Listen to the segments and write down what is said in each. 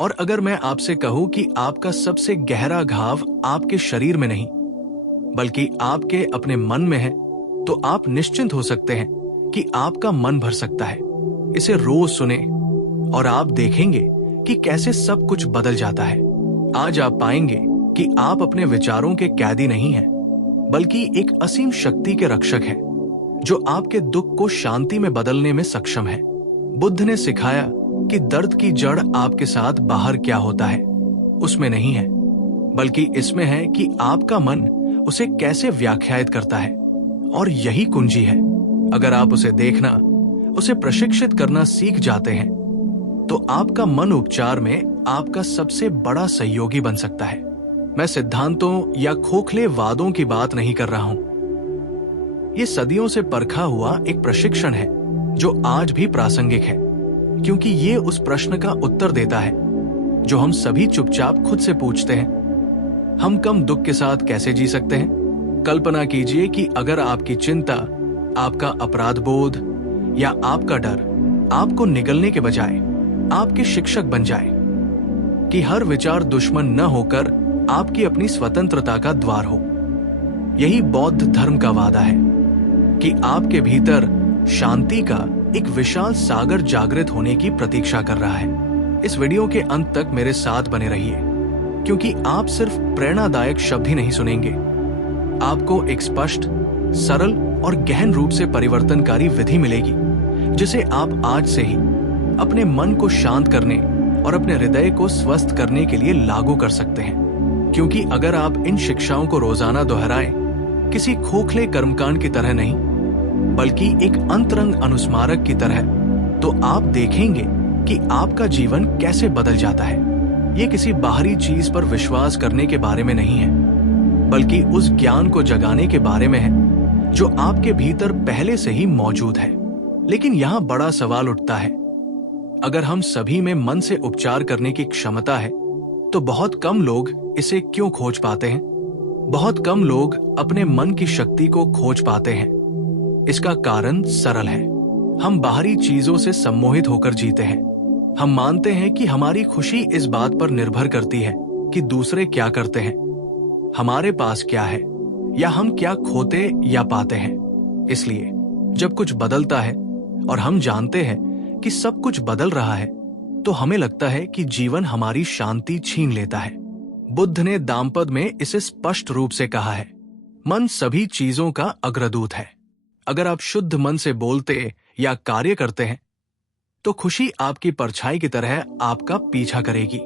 और अगर मैं आपसे कहूं कि आपका सबसे गहरा घाव आपके शरीर में नहीं बल्कि आपके अपने मन में है, तो आप निश्चिंत हो सकते हैं कि आपका मन भर सकता है। इसे रोज सुने और आप देखेंगे कि कैसे सब कुछ बदल जाता है। आज आप पाएंगे कि आप अपने विचारों के कैदी नहीं हैं, बल्कि एक असीम शक्ति के रक्षक हैं, जो आपके दुख को शांति में बदलने में सक्षम है। बुद्ध ने सिखाया कि दर्द की जड़ आपके साथ बाहर क्या होता है उसमें नहीं है, बल्कि इसमें है कि आपका मन उसे कैसे व्याख्यायित करता है। और यही कुंजी है। अगर आप उसे देखना, उसे प्रशिक्षित करना सीख जाते हैं, तो आपका मन उपचार में आपका सबसे बड़ा सहयोगी बन सकता है। मैं सिद्धांतों या खोखले वादों की बात नहीं कर रहा हूं। यह सदियों से परखा हुआ एक प्रशिक्षण है जो आज भी प्रासंगिक है, क्योंकि ये उस प्रश्न का उत्तर देता है जो हम सभी चुपचाप खुद से पूछते हैं। हम कम दुख के साथ कैसे जी सकते हैं? कल्पना कीजिए कि अगर आपकी चिंता, आपका अपराध बोध या आपका डर आपको निगलने के बजाय आपके शिक्षक बन जाए, कि हर विचार दुश्मन न होकर आपकी अपनी स्वतंत्रता का द्वार हो। यही बौद्ध धर्म का वादा है कि आपके भीतर शांति का एक विशाल सागर जागृत होने की प्रतीक्षा कर रहा है। इस वीडियो के अंत तक मेरे साथ बने रहिए, क्योंकि आप सिर्फ प्रेरणादायक शब्द ही नहीं सुनेंगे, आपको एक स्पष्ट, सरल और गहन रूप से परिवर्तनकारी विधि मिलेगी, जिसे आप आज से ही अपने मन को शांत करने और अपने हृदय को स्वस्थ करने के लिए लागू कर सकते हैं। क्योंकि अगर आप इन शिक्षाओं को रोजाना दोहराएं, किसी खोखले कर्मकांड की तरह नहीं, बल्कि एक अंतरंग अनुस्मारक की तरह, तो आप देखेंगे कि आपका जीवन कैसे बदल जाता है। ये किसी बाहरी चीज पर विश्वास करने के बारे में नहीं है, बल्कि उस ज्ञान को जगाने के बारे में है जो आपके भीतर पहले से ही मौजूद है। लेकिन यहाँ बड़ा सवाल उठता है, अगर हम सभी में मन से उपचार करने की क्षमता है, तो बहुत कम लोग इसे क्यों खोज पाते हैं? बहुत कम लोग अपने मन की शक्ति को खोज पाते हैं। इसका कारण सरल है। हम बाहरी चीजों से सम्मोहित होकर जीते हैं। हम मानते हैं कि हमारी खुशी इस बात पर निर्भर करती है कि दूसरे क्या करते हैं, हमारे पास क्या है, या हम क्या खोते या पाते हैं। इसलिए जब कुछ बदलता है और हम जानते हैं कि सब कुछ बदल रहा है, तो हमें लगता है कि जीवन हमारी शांति छीन लेता है। बुद्ध ने दामपद में इसे स्पष्ट रूप से कहा है, मन सभी चीजों का अग्रदूत है। अगर आप शुद्ध मन से बोलते या कार्य करते हैं, तो खुशी आपकी परछाई की तरह आपका पीछा करेगी।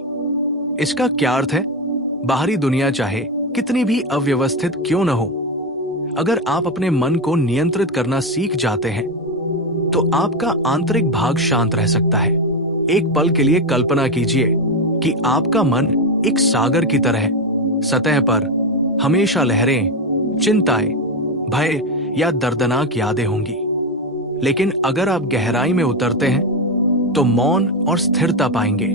इसका क्या अर्थ है? बाहरी दुनिया चाहे कितनी भी अव्यवस्थित क्यों न हो, अगर आप अपने मन को नियंत्रित करना सीख जाते हैं, तो आपका आंतरिक भाग शांत रह सकता है। एक पल के लिए कल्पना कीजिए कि आपका मन एक सागर की तरह सतह पर हमेशा लहरें, चिंताएं, भय या दर्दनाक यादें होंगी। लेकिन अगर आप गहराई में उतरते हैं, तो मौन और स्थिरता पाएंगे।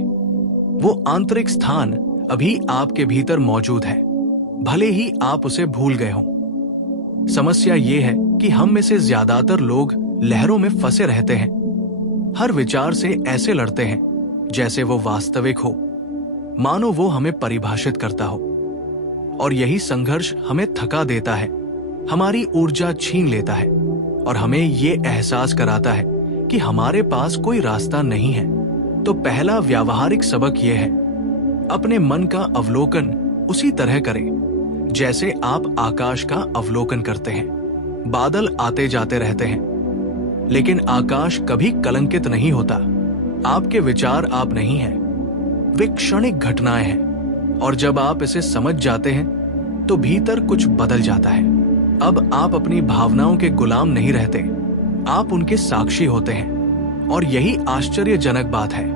वो आंतरिक स्थान अभी आपके भीतर मौजूद है, भले ही आप उसे भूल गए हों। समस्या ये है कि हम में से ज्यादातर लोग लहरों में फंसे रहते हैं। हर विचार से ऐसे लड़ते हैं जैसे वो वास्तविक हो, मानो वो हमें परिभाषित करता हो। और यही संघर्ष हमें थका देता है, हमारी ऊर्जा छीन लेता है और हमें ये एहसास कराता है कि हमारे पास कोई रास्ता नहीं है। तो पहला व्यावहारिक सबक यह है, अपने मन का अवलोकन उसी तरह करें जैसे आप आकाश का अवलोकन करते हैं। बादल आते जाते रहते हैं, लेकिन आकाश कभी कलंकित नहीं होता। आपके विचार आप नहीं हैं, वे क्षणिक घटनाएं हैं। और जब आप इसे समझ जाते हैं, तो भीतर कुछ बदल जाता है। अब आप अपनी भावनाओं के गुलाम नहीं रहते, आप उनके साक्षी होते हैं। और यही आश्चर्यजनक बात है।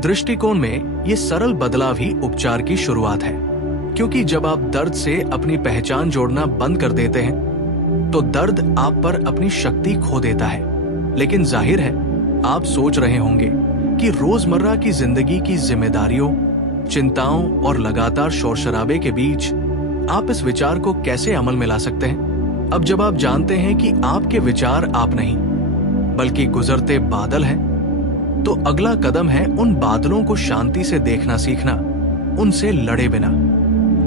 दृष्टिकोण में ये सरल बदलाव ही उपचार की शुरुआत है, क्योंकि जब आप दर्द से अपनी पहचान जोड़ना बंद कर देते हैं, तो दर्द आप पर अपनी शक्ति खो देता है। लेकिन जाहिर है, आप सोच रहे होंगे कि रोजमर्रा की जिंदगी की जिम्मेदारियों, चिंताओं और लगातार शोर शराबे के बीच आप इस विचार को कैसे अमल में ला सकते हैं। अब जब आप जानते हैं कि आपके विचार आप नहीं, बल्कि गुजरते बादल हैं, तो अगला कदम है उन बादलों को शांति से देखना सीखना, उनसे लड़े बिना।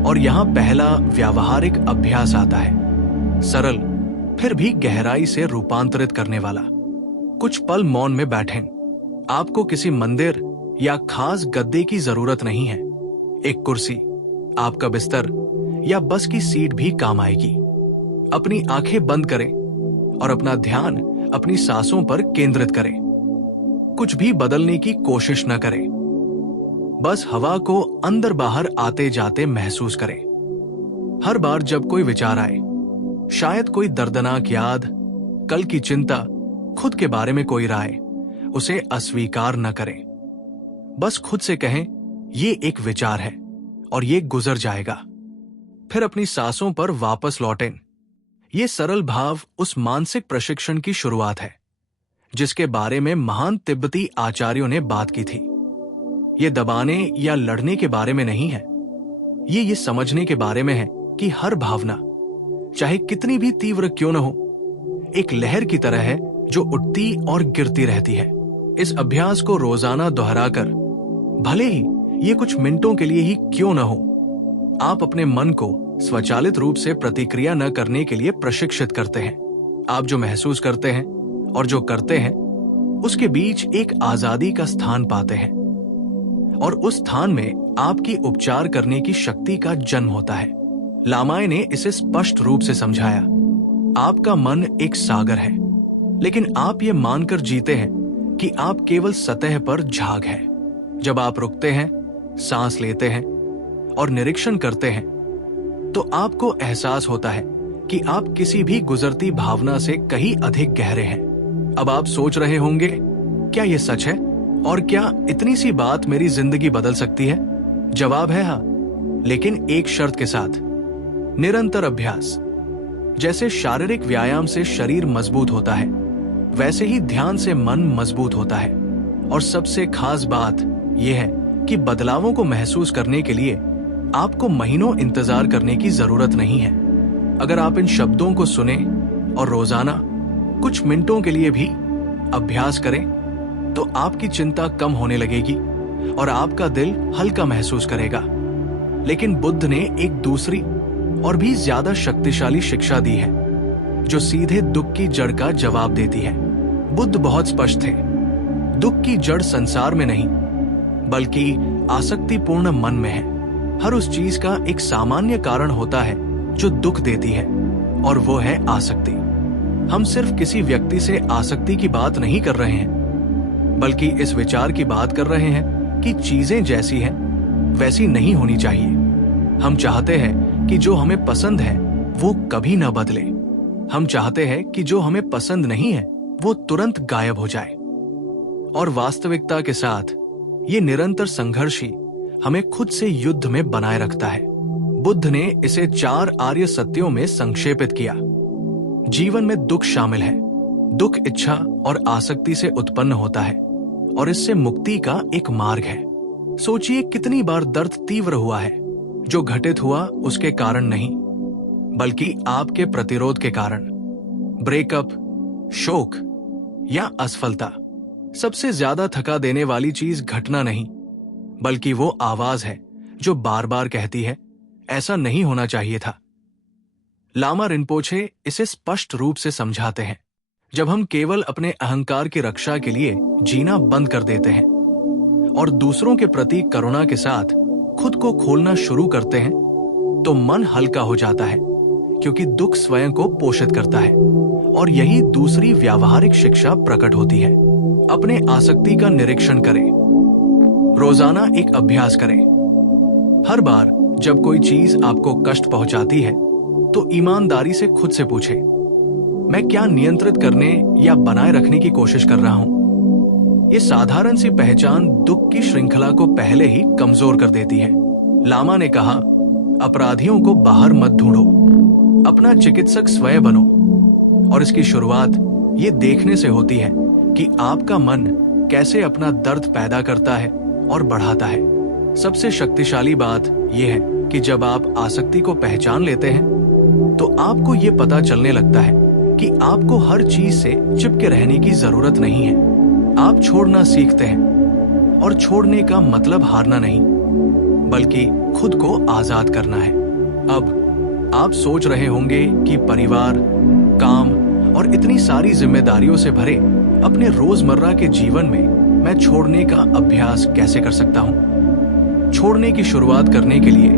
और यहाँ पहला व्यावहारिक अभ्यास आता है, सरल फिर भी गहराई से रूपांतरित करने वाला। कुछ पल मौन में बैठें। आपको किसी मंदिर या खास गद्दे की जरूरत नहीं है। एक कुर्सी, आपका बिस्तर या बस की सीट भी काम आएगी। अपनी आंखें बंद करें और अपना ध्यान अपनी सांसों पर केंद्रित करें। कुछ भी बदलने की कोशिश न करें, बस हवा को अंदर बाहर आते जाते महसूस करें। हर बार जब कोई विचार आए, शायद कोई दर्दनाक याद, कल की चिंता, खुद के बारे में कोई राय, उसे अस्वीकार न करें। बस खुद से कहें, ये एक विचार है और ये गुजर जाएगा। फिर अपनी सांसों पर वापस लौटें। ये सरल भाव उस मानसिक प्रशिक्षण की शुरुआत है जिसके बारे में महान तिब्बती आचार्यों ने बात की थी। ये दबाने या लड़ने के बारे में नहीं है, ये समझने के बारे में है कि हर भावना, चाहे कितनी भी तीव्र क्यों न हो, एक लहर की तरह है जो उठती और गिरती रहती है। इस अभ्यास को रोजाना दोहराकर, भले ही ये कुछ मिनटों के लिए ही क्यों न हो, आप अपने मन को स्वचालित रूप से प्रतिक्रिया न करने के लिए प्रशिक्षित करते हैं। आप जो महसूस करते हैं और जो करते हैं उसके बीच एक आजादी का स्थान पाते हैं, और उस स्थान में आपकी उपचार करने की शक्ति का जन्म होता है। लामाए ने इसे स्पष्ट रूप से समझाया, आपका मन एक सागर है, लेकिन आप ये मानकर जीते हैं कि आप केवल सतह पर झाग है। जब आप रुकते हैं, सांस लेते हैं और निरीक्षण करते हैं, तो आपको एहसास होता है कि आप किसी भी गुजरती भावना से कहीं अधिक गहरे हैं। अब आप सोच रहे होंगे, क्या यह सच है और क्या इतनी सी बात मेरी जिंदगी बदल सकती है? जवाब है हाँ, लेकिन एक शर्त के साथ, निरंतर अभ्यास। जैसे शारीरिक व्यायाम से शरीर मजबूत होता है, वैसे ही ध्यान से मन मजबूत होता है। और सबसे खास बात यह है कि बदलावों को महसूस करने के लिए आपको महीनों इंतजार करने की जरूरत नहीं है। अगर आप इन शब्दों को सुने और रोजाना कुछ मिनटों के लिए भी अभ्यास करें, तो आपकी चिंता कम होने लगेगी और आपका दिल हल्का महसूस करेगा। लेकिन बुद्ध ने एक दूसरी और भी ज्यादा शक्तिशाली शिक्षा दी है, जो सीधे दुख की जड़ का जवाब देती है। बुद्ध बहुत स्पष्ट थे, दुख की जड़ संसार में नहीं, बल्कि आसक्तिपूर्ण मन में है। हर उस चीज का एक सामान्य कारण होता है जो दुख देती है, और वो है आसक्ति। हम सिर्फ किसी व्यक्ति से आसक्ति की बात नहीं कर रहे हैं, बल्कि इस विचार की बात कर रहे हैं कि चीजें जैसी हैं वैसी नहीं होनी चाहिए। हम चाहते हैं कि जो हमें पसंद है वो कभी न बदले। हम चाहते हैं कि जो हमें पसंद नहीं है वो तुरंत गायब हो जाए। और वास्तविकता के साथ ये निरंतर संघर्ष ही हमें खुद से युद्ध में बनाए रखता है। बुद्ध ने इसे 4 आर्य सत्यों में संक्षेपित किया। जीवन में दुख शामिल है। दुख इच्छा और आसक्ति से उत्पन्न होता है, और इससे मुक्ति का एक मार्ग है। सोचिए कितनी बार दर्द तीव्र हुआ है, जो घटित हुआ उसके कारण नहीं, बल्कि आपके प्रतिरोध के कारण। ब्रेकअप, शोक या असफलता। सबसे ज्यादा थका देने वाली चीज घटना नहीं, बल्कि वो आवाज है जो बार बार कहती है, ऐसा नहीं होना चाहिए था। लामा रिनपोछे इसे स्पष्ट रूप से समझाते हैं। जब हम केवल अपने अहंकार की रक्षा के लिए जीना बंद कर देते हैं और दूसरों के प्रति करुणा के साथ खुद को खोलना शुरू करते हैं, तो मन हल्का हो जाता है, क्योंकि दुख स्वयं को पोषित करता है। और यही दूसरी व्यावहारिक शिक्षा प्रकट होती है। अपने आसक्ति का निरीक्षण करें। रोजाना एक अभ्यास करें। हर बार जब कोई चीज आपको कष्ट पहुंचाती है, तो ईमानदारी से खुद से पूछें, मैं क्या नियंत्रित करने या बनाए रखने की कोशिश कर रहा हूं? ये साधारण सी पहचान दुख की श्रृंखला को पहले ही कमजोर कर देती है। लामा ने कहा, अपराधियों को बाहर मत ढूंढो, अपना चिकित्सक स्वयं बनो। और इसकी शुरुआत ये देखने से होती है कि आपका मन कैसे अपना दर्द पैदा करता है और बढ़ाता है। सबसे शक्तिशाली बात यह है कि जब आप आसक्ति को पहचान लेते हैं, तो आपको ये पता चलने लगता है कि आपको हर चीज से चिपके रहने की जरूरत नहीं है। आप छोड़ना सीखते हैं, और छोड़ने का मतलब हारना नहीं, बल्कि खुद को आजाद करना है। अब आप सोच रहे होंगे कि परिवार, काम और इतनी सारी जिम्मेदारियों से भरे अपने रोजमर्रा के जीवन में मैं छोड़ने का अभ्यास कैसे कर सकता हूं? छोड़ने की शुरुआत करने के लिए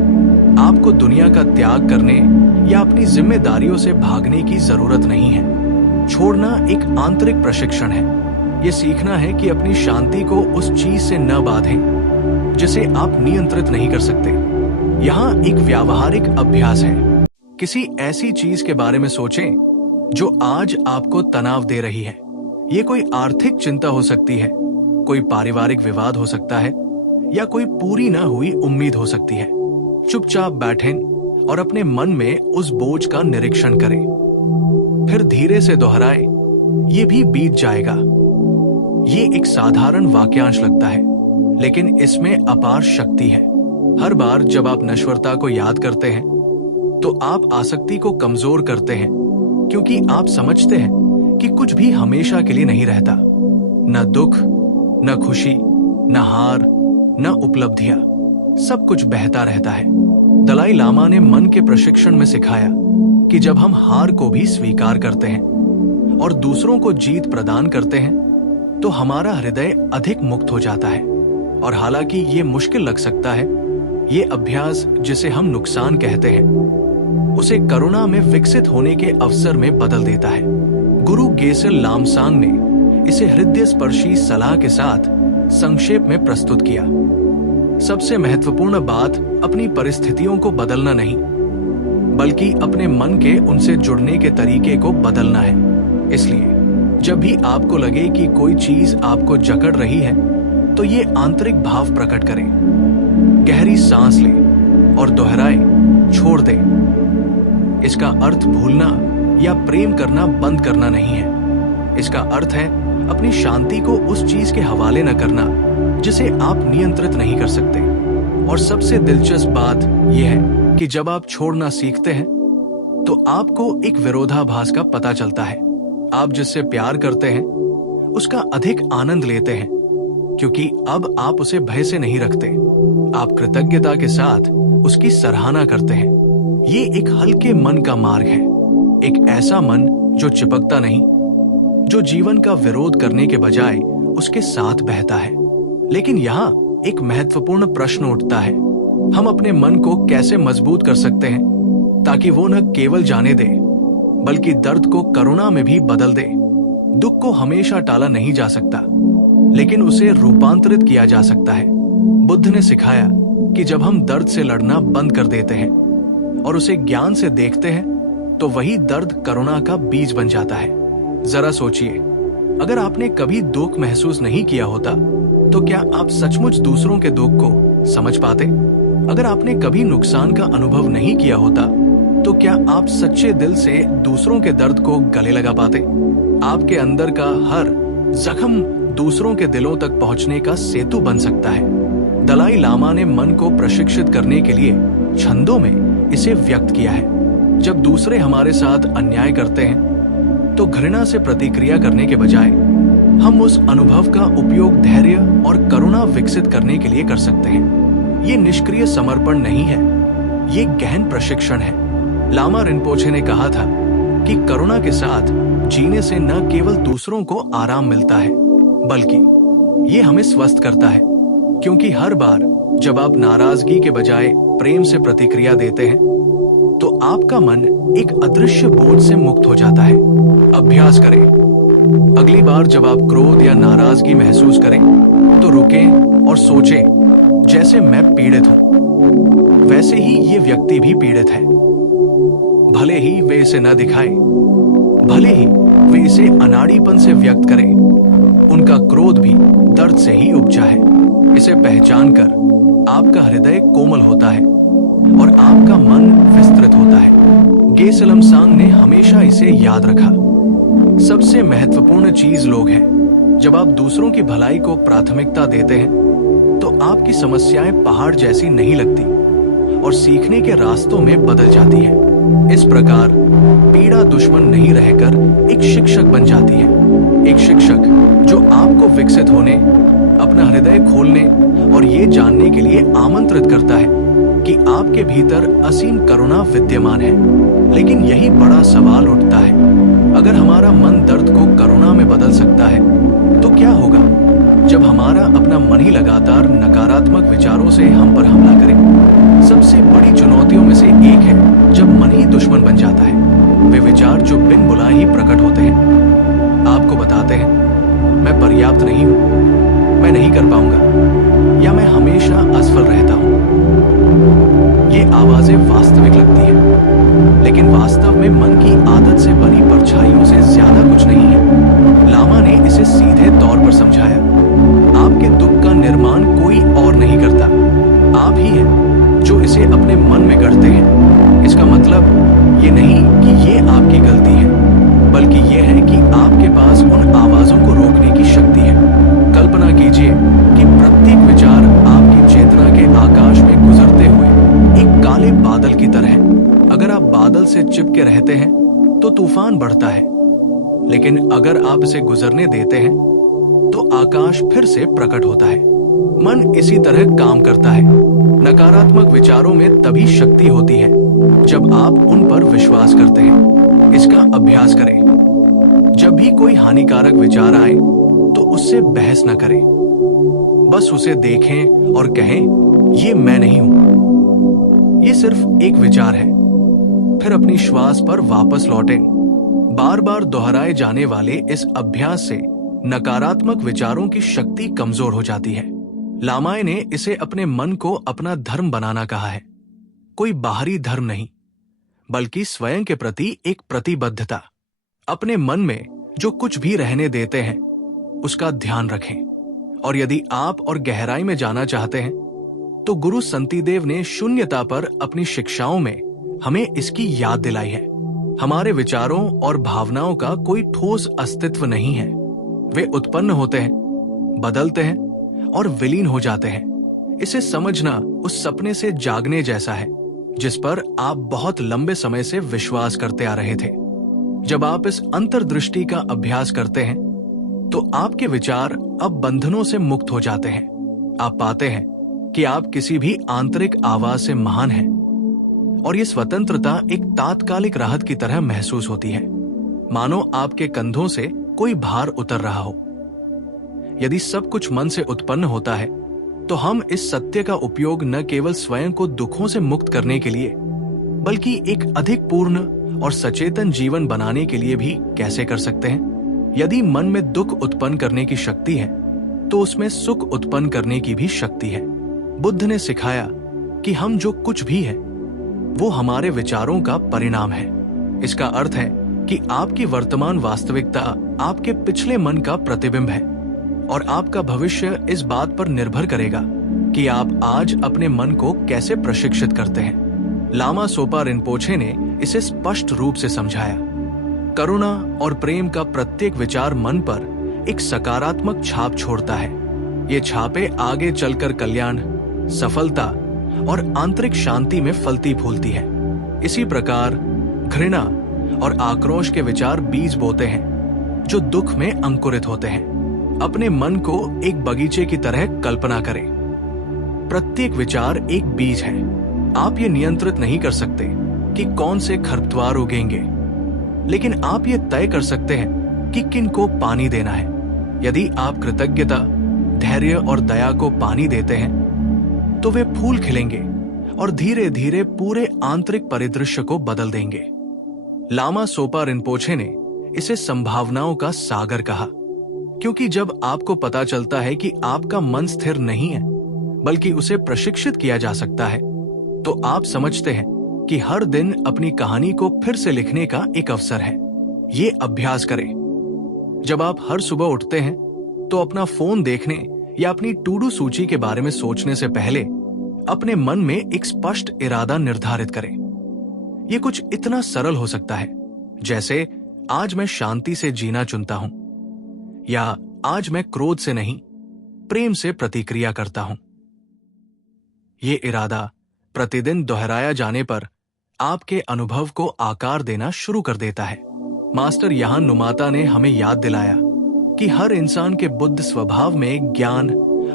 आपको दुनिया का त्याग करने या अपनी जिम्मेदारियों से भागने की जरूरत नहीं है। छोड़ना एक आंतरिक प्रशिक्षण है। ये सीखना है कि अपनी शांति को उस चीज से न बांधें जिसे आप नियंत्रित नहीं कर सकते। यहाँ एक व्यावहारिक अभ्यास है। किसी ऐसी चीज के बारे में सोचें जो आज आपको तनाव दे रही है। ये कोई आर्थिक चिंता हो सकती है, कोई पारिवारिक विवाद हो सकता है, या कोई पूरी न हुई उम्मीद हो सकती है। चुपचाप बैठें और अपने मन में उस बोझ का निरीक्षण करें। फिर धीरे से दोहराएं, ये भी बीत जाएगा। ये एक साधारण वाक्यांश लगता है, लेकिन इसमें अपार शक्ति है। हर बार जब आप नश्वरता को याद करते हैं, तो आप आसक्ति को कमजोर करते हैं, क्योंकि आप समझते हैं कि कुछ भी हमेशा के लिए नहीं रहता। न दुख, न खुशी, न हार, न उपलब्धियां, सब कुछ बहता रहता है। दलाई लामा ने मन के प्रशिक्षण में सिखाया कि जब हम हार को भी स्वीकार करते हैं और दूसरों को जीत प्रदान करते हैं, तो हमारा हृदय अधिक मुक्त हो जाता है। और हालांकि ये मुश्किल लग सकता है, ये अभ्यास जिसे हम नुकसान कहते हैं, उसे करुणा में विकसित होने के अवसर में बदल देता है। गुरु गेसिल लामसांग ने इसे हृदय स्पर्शी सलाह के साथ संक्षेप में प्रस्तुत किया। सबसे महत्वपूर्ण बात अपनी परिस्थितियों को बदलना नहीं, बल्कि अपने मन के उनसे जुड़ने के तरीके को बदलना है। इसलिए जब भी आपको लगे कि कोई चीज आपको जकड़ रही है, तो ये आंतरिक भाव प्रकट करें। गहरी सांस लें और दोहराएं, छोड़ दें। इसका अर्थ भूलना या प्रेम करना बंद करना नहीं है। इसका अर्थ है अपनी शांति को उस चीज के हवाले न करना जिसे आप नियंत्रित नहीं कर सकते। और सबसे दिलचस्प बात यह है कि जब आप छोड़ना सीखते हैं, तो आपको एक विरोधाभास का पता चलता है। आप जिससे प्यार करते हैं, उसका अधिक आनंद लेते हैं, क्योंकि अब आप उसे भय से नहीं रखते। आप कृतज्ञता के साथ उसकी सराहना करते हैं। ये एक हल्के मन का मार्ग है, एक ऐसा मन जो चिपकता नहीं, जो जीवन का विरोध करने के बजाय उसके साथ बहता है। लेकिन यहाँ एक महत्वपूर्ण प्रश्न उठता है, हम अपने मन को कैसे मजबूत कर सकते हैं ताकि वो न केवल जाने दे, बल्कि दर्द को करुणा में भी बदल दे। दुख को हमेशा टाला नहीं जा सकता, लेकिन उसे रूपांतरित किया जा सकता है। बुद्ध ने सिखाया कि जब हम दर्द से लड़ना बंद कर देते हैं और उसे ज्ञान से देखते हैं, तो वही दर्द करुणा का बीज बन जाता है। जरा सोचिए, अगर आपने कभी दुख महसूस नहीं किया होता, तो क्या आप सचमुच दूसरों के दुख को समझ पाते? अगर आपने कभी नुकसान का अनुभव नहीं किया होता, तो क्या आप सच्चे दिल से दूसरों के दर्द को गले लगा पाते? आपके अंदर का हर जख्म दूसरों के दिलों तक पहुंचने का सेतु बन सकता है। दलाई लामा ने मन को प्रशिक्षित करने के लिए छंदों में इसे व्यक्त किया है। जब दूसरे हमारे साथ अन्याय करते हैं, तो घृणा से प्रतिक्रिया करने के बजाय हम उस अनुभव का उपयोग धैर्य और करुणा विकसित करने के लिए कर सकते हैं। ये निष्क्रिय समर्पण नहीं है, ये गहन प्रशिक्षण है। लामा रिनपोछे ने कहा था कि करुणा के साथ जीने से न केवल दूसरों को आराम मिलता है, बल्कि ये हमें स्वस्थ करता है। क्योंकि हर बार जब आप नाराजगी के बजाय प्रेम से प्रतिक्रिया देते हैं, तो आपका मन एक अदृश्य बोझ से मुक्त हो जाता है। अभ्यास करें। अगली बार जब आप क्रोध या नाराजगी महसूस करें, तो रुकें और सोचें, जैसे मैं पीड़ित हूं, वैसे ही ये व्यक्ति भी पीड़ित है। भले ही वे इसे न दिखाएं, भले ही वे इसे अनाड़ीपन से व्यक्त करें, उनका क्रोध भी दर्द से ही उपजा है। इसे पहचान कर आपका हृदय कोमल होता है और आपका मन विस्तृत होता है। गेसिल लामसांग ने हमेशा इसे याद रखा। सबसे महत्वपूर्ण चीज लोग हैं। जब आप दूसरों की भलाई को प्राथमिकता देते हैं, तो आपकी समस्याएं पहाड़ जैसी नहीं लगती और सीखने के रास्तों में बदल जाती है। इस प्रकार पीड़ा दुश्मन नहीं रहकर एक शिक्षक बन जाती है, एक शिक्षक जो आपको विकसित होने, अपना हृदय खोलने और ये जानने के लिए आमंत्रित करता है कि आपके भीतर असीम करुणा विद्यमान है। लेकिन यही बड़ा सवाल उठता है, अगर हमारा मन दर्द को करुणा में बदल सकता है तो क्या होगा जब हमारा अपना मन ही लगातार नकारात्मक विचारों से हम पर हमला करे? सबसे बड़ी चुनौतियों में से एक है जब मन ही दुश्मन बन जाता है। वे विचार जो बिन बुलाए ही प्रकट होते हैं, आपको बताते हैं मैं पर्याप्त नहीं हूं, मैं नहीं कर पाऊंगा, या मैं हमेशा असफल रहता हूं। ये आवाजें वास्तविक लगती हैं, लेकिन वास्तव में मन की आदत से बनी परछाइयों से ज्यादा कुछ नहीं है। लामा ने इसे सीधे तौर पर समझाया, आपके दुख का निर्माण कोई और नहीं करता, आप ही हैं जो इसे अपने मन में गढ़ते हैं। इसका मतलब ये नहीं कि ये आपकी गलती है, बल्कि ये है कि आपके पास उन आवाजों को रोकने की शक्ति है। कल्पना कीजिए कि प्रत्येक विचार आपकी चेतना के आकाश में गुजरते हुए एक काले बादल की तरह है। अगर आप बादल से चिपके रहते हैं तो तूफान बढ़ता है, लेकिन अगर आप इसे गुजरने देते हैं तो आकाश फिर से प्रकट होता है। मन इसी तरह काम करता है। नकारात्मक विचारों में तभी शक्ति होती है जब आप उन पर विश्वास करते हैं। इसका अभ्यास करें। जब भी कोई हानिकारक विचार आए तो उससे बहस न करें, बस उसे देखें और कहें, ये मैं नहीं हूं, ये सिर्फ एक विचार है। फिर अपनी श्वास पर वापस लौटें। बार बार दोहराए जाने वाले इस अभ्यास से नकारात्मक विचारों की शक्ति कमजोर हो जाती है। लामाए ने इसे अपने मन को अपना धर्म बनाना कहा है। कोई बाहरी धर्म नहीं, बल्कि स्वयं के प्रति एक प्रतिबद्धता। अपने मन में जो कुछ भी रहने देते हैं उसका ध्यान रखें। और यदि आप और गहराई में जाना चाहते हैं तो गुरु संतिदेव ने शून्यता पर अपनी शिक्षाओं में हमें इसकी याद दिलाई है। हमारे विचारों और भावनाओं का कोई ठोस अस्तित्व नहीं है। वे उत्पन्न होते हैं, बदलते हैं और विलीन हो जाते हैं। इसे समझना उस सपने से जागने जैसा है जिस पर आप बहुत लंबे समय से विश्वास करते आ रहे थे। जब आप इस अंतर्दृष्टि का अभ्यास करते हैं तो आपके विचार अब बंधनों से मुक्त हो जाते हैं। आप पाते हैं कि आप किसी भी आंतरिक आवाज से महान हैं, और ये स्वतंत्रता एक तात्कालिक राहत की तरह महसूस होती है, मानो आपके कंधों से कोई भार उतर रहा हो। यदि सब कुछ मन से उत्पन्न होता है तो हम इस सत्य का उपयोग न केवल स्वयं को दुखों से मुक्त करने के लिए, बल्कि एक अधिक पूर्ण और सचेतन जीवन बनाने के लिए भी कैसे कर सकते हैं? यदि मन में दुख उत्पन्न करने की शक्ति है तो उसमें सुख उत्पन्न करने की भी शक्ति है। बुद्ध ने सिखाया कि हम जो कुछ भी है वो हमारे विचारों का परिणाम है। इसका अर्थ है कि आपकी वर्तमान वास्तविकता आपके पिछले मन का प्रतिबिंब है, और आपका भविष्य इस बात पर निर्भर करेगा कि आप आज अपने मन को कैसे प्रशिक्षित करते हैं। लामा सोपा रिनपोछे ने इसे स्पष्ट रूप से समझाया। करुणा और प्रेम का प्रत्येक विचार मन पर एक सकारात्मक छाप छोड़ता है। ये छापे आगे चलकर कल्याण, सफलता और आंतरिक शांति में फलती फूलती है। इसी प्रकार घृणा और आक्रोश के विचार बीज बोते हैं जो दुख में अंकुरित होते हैं। अपने मन को एक बगीचे की तरह कल्पना करें। प्रत्येक विचार एक बीज है। आप ये नियंत्रित नहीं कर सकते कि कौन से खरपतवार उगेंगे, लेकिन आप ये तय कर सकते हैं कि किन को पानी देना है। यदि आप कृतज्ञता, धैर्य और दया को पानी देते हैं तो वे फूल खिलेंगे और धीरे धीरे पूरे आंतरिक परिदृश्य को बदल देंगे। लामा सोपा रिनपोछे ने इसे संभावनाओं का सागर कहा, क्योंकि जब आपको पता चलता है कि आपका मन स्थिर नहीं है बल्कि उसे प्रशिक्षित किया जा सकता है, तो आप समझते हैं कि हर दिन अपनी कहानी को फिर से लिखने का एक अवसर है। ये अभ्यास करें। जब आप हर सुबह उठते हैं तो अपना फोन देखने या अपनी टू डू सूची के बारे में सोचने से पहले अपने मन में एक स्पष्ट इरादा निर्धारित करें। यह कुछ इतना सरल हो सकता है जैसे आज मैं शांति से जीना चुनता हूं, या आज मैं क्रोध से नहीं प्रेम से प्रतिक्रिया करता हूं। ये इरादा प्रतिदिन दोहराया जाने पर आपके अनुभव को आकार देना शुरू कर देता है। मास्टर यहाँ नुमाता ने हमें याद दिलाया कि हर इंसान के बुद्ध स्वभाव में ज्ञान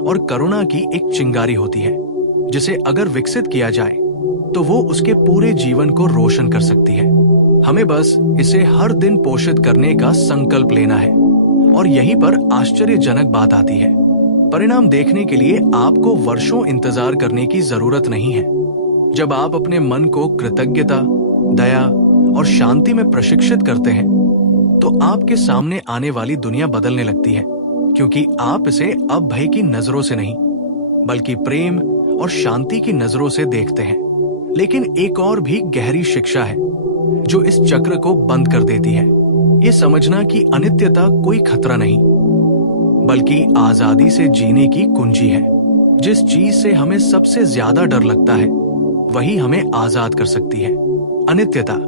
और करुणा की एक चिंगारी होती है, जिसे अगर विकसित किया जाए तो वो उसके पूरे जीवन को रोशन कर सकती है। हमें बस इसे हर दिन पोषित करने का संकल्प लेना है। और यहीं पर आश्चर्यजनक बात आती है। परिणाम देखने के लिए आपको वर्षों इंतजार करने की जरूरत नहीं है। जब आप अपने मन को कृतज्ञता, दया और शांति में प्रशिक्षित करते हैं, तो आपके सामने आने वाली दुनिया बदलने लगती है, क्योंकि आप इसे अब भय की नजरों से नहीं, बल्कि प्रेम और शांति की नजरों से देखते हैं। लेकिन एक और भी गहरी शिक्षा है जो इस चक्र को बंद कर देती है। ये समझना कि अनित्यता कोई खतरा नहीं, बल्कि आजादी से जीने की कुंजी है। जिस चीज से हमें सबसे ज्यादा डर लगता है, वही हमें आजाद कर सकती है। अनित्यता।